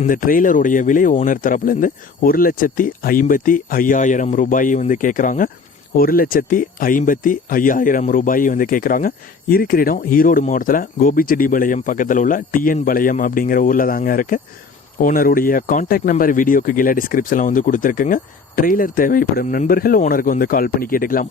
இந்த ட்ரெய்லருடைய விலை ஓனர் தரப்புலேருந்து ஒரு லட்சத்தி ஐம்பத்தி ஐயாயிரம் ரூபாயை வந்து கேட்குறாங்க ஒரு லட்சத்தி ஐம்பத்தி ஐயாயிரம் ரூபாய் வந்து கேட்குறாங்க இருக்கிற இடம் ஈரோடு மாவட்டத்தில் கோபிச்செட்டிபாளையம் பக்கத்தில் உள்ள டிஎன் பாளையம் அப்படிங்கிற ஊரில் தாங்க இருக்குது ஓனருடைய காண்டாக்ட் நம்பர் வீடியோக்கு கீழே டிஸ்கிரிப்ஷனில் வந்து கொடுத்துருக்குங்க. ட்ரெய்லர் தேவைப்படும் நண்பர்கள் ஓனருக்கு வந்து கால் பண்ணி கேட்டுக்கலாம்.